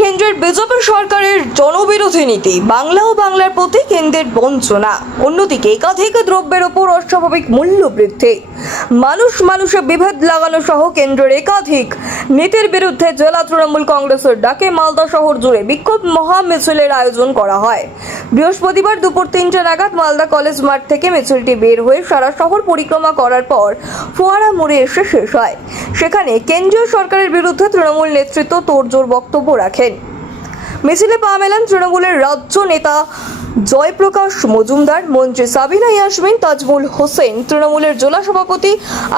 কেন্দ্রের বিজেপি সরকারের জনবিরোধী নীতি, বাংলা ও বাংলার প্রতি কেন্দ্রের বঞ্চনা। অন্যদিকে একাধিক দ্রব্যের ওপর অস্বাভাবিক মূল্য বৃদ্ধি মানুষ মানুষে বিভেদ লাগানো সহ কেন্দ্রের একাধিক। নীতির বিরুদ্ধে জেলা তৃণমূল কংগ্রেসের ডাকে মালদা শহর জুড়ে বিক্ষোভ মহা মিছিলের আয়োজন করা হয়। বৃহস্পতিবার দুপুর তিনটে নাগাদ মালদা কলেজ মাঠ থেকে মিছিলটি বের হয়ে সারা শহর পরিক্রমা করার পর ফোয়ারা মোড়ে এসে শেষ হয়। সেখানে কেন্দ্রীয় সরকারের বিরুদ্ধে তৃণমূল নেতৃত্ব তোড়জোড় বক্তব্য রাখেন। মিছিলে পা মেলান তৃণমূলের রাজ্য নেতা জয়প্রকাশ মজুমদার, মন্ত্রী সাবিনা ইয়াসমিন, তাজমুল হোসেন, তৃণমূলের জেলা সভাপতি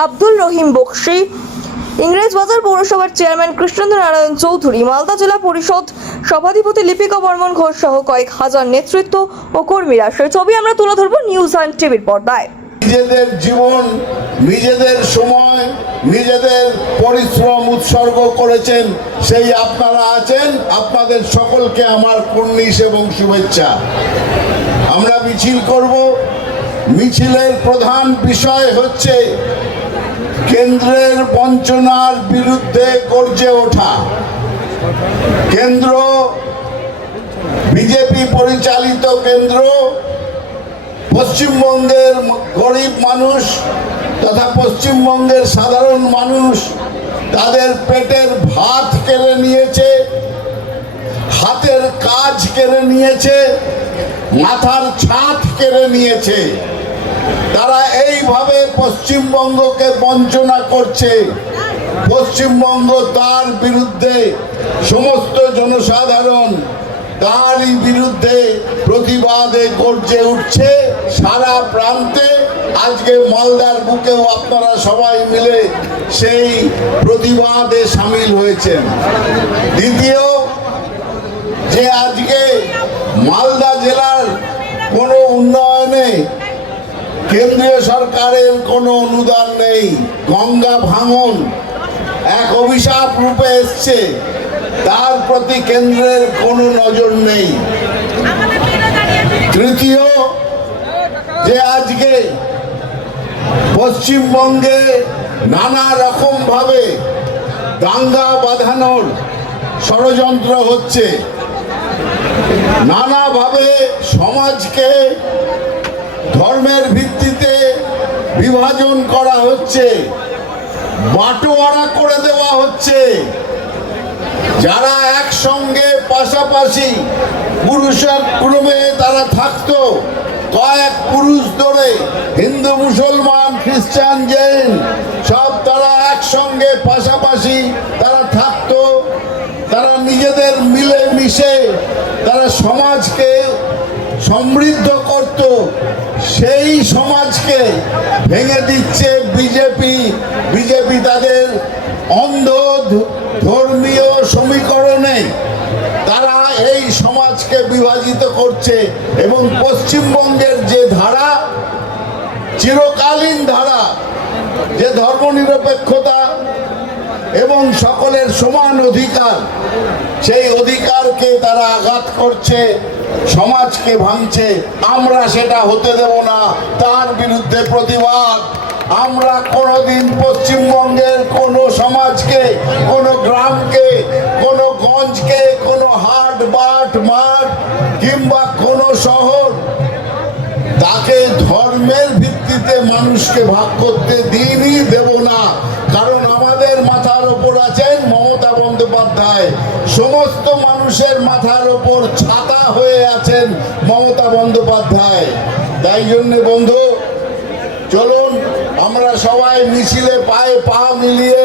আব্দুল রহিম বক্সি, ইংরেজবাজার পৌরসভার চেয়ারম্যান কৃষ্ণেন্দ্র নারায়ণ চৌধুরী, মালদা জেলা পরিষদ সভাধিপতি লিপিকা বর্মন ঘোষ সহ কয়েক হাজার নেতৃত্ব ও কর্মীরা। সে ছবি আমরা তুলে ধরবো নিউজ অ্যান্ড টিভির পর্দায়। নিজেদের জীবন, নিজেদের সময়, নিজেদের পরিশ্রম উৎসর্গ করেছেন, সেই আপনারা আছেন, আপনাদের সকলকে আমার কর্নিশ এবং শুভেচ্ছা। আমরা মিছিল করব। মিছিলের প্রধান বিষয় হচ্ছে কেন্দ্রের বঞ্চনার বিরুদ্ধে গর্জে ওঠা। কেন্দ্র, বিজেপি পরিচালিত কেন্দ্র পশ্চিমবঙ্গের গরিব মানুষ তথা পশ্চিমবঙ্গের সাধারণ মানুষ তাদের পেটের ভাত কেড়ে নিয়েছে, হাতের কাজ কেড়ে নিয়েছে, মাথার ছাদ কেড়ে নিয়েছে। তারা এইভাবে পশ্চিমবঙ্গকে বঞ্চনা করছে। পশ্চিমবঙ্গ তার বিরুদ্ধে সমস্ত জনসাধারণ তারই বিরুদ্ধে প্রতিবাদে গর্জে উঠছে। সারা প্রান্তে আজকে মালদার বুকেও আপনারা সবাই মিলে সেই প্রতিবাদে সামিল হয়েছেন। দ্বিতীয়, যে আজকে মালদা জেলার কোনো উন্নয়নে কেন্দ্রীয় সরকারের কোনো অনুদান নেই, গঙ্গা ভাঙন এক অভিশাপ রূপে এসছে, তার প্রতি কেন্দ্রের কোনো নজর নেই। তৃতীয় যে আজকে পশ্চিমবঙ্গে নানা রকম ভাবে দাঙ্গা বাঁধানোর ষড়যন্ত্র হচ্ছে নানাভাবে সমাজকে ধর্মের ভিত্তিতে বিভাজন করা হচ্ছে, বাটোয়ারা করে দেওয়া হচ্ছে। যারা একসঙ্গে পাশাপাশি পুরুষের ক্রমে তারা থাকতো কয়েক পুরুষ ধরে হিন্দু, মুসলমান, খ্রিস্টান, জৈন, সব তারা একসঙ্গে পাশাপাশি তারা থাকতো, তারা নিজেদের মিলে মিশে তারা সমাজকে সমৃদ্ধ করত। সেই সমাজকে ভেঙে দিচ্ছে বিজেপি। বিজেপি তাদের অন্ধ সমাজকে বিভাজিত করছে এবং পশ্চিমবঙ্গের যে ধারা, চিরকালীন ধারা, যে ধর্মনিরপেক্ষতা এবং সকলের সমান অধিকার, সেই অধিকারকে তারা আঘাত করছে, সমাজকে ভাঙছে। আমরা সেটা হতে দেব না। তার বিরুদ্ধে প্রতিবাদ। আমরা কোনোদিন পশ্চিমবঙ্গের কোনো সমাজকে, কোনো গ্রামকে কোনো গঞ্জকে কোনো বাট মাঠ কিংবা কোনো শহর, তাকে ধর্মের ভিত্তিতে মানুষকে ভাগ করতে দিনই দেব না। কারণ আমাদের মাথার ওপর আছেন মমতা বন্দ্যোপাধ্যায়। সমস্ত মানুষের মাথার ওপর ছাতা হয়ে আছেন মমতা বন্দ্যোপাধ্যায়। তাই জন্য বন্ধু, চলুন আমরা সবাই মিছিলে পায়ে পা মিলিয়ে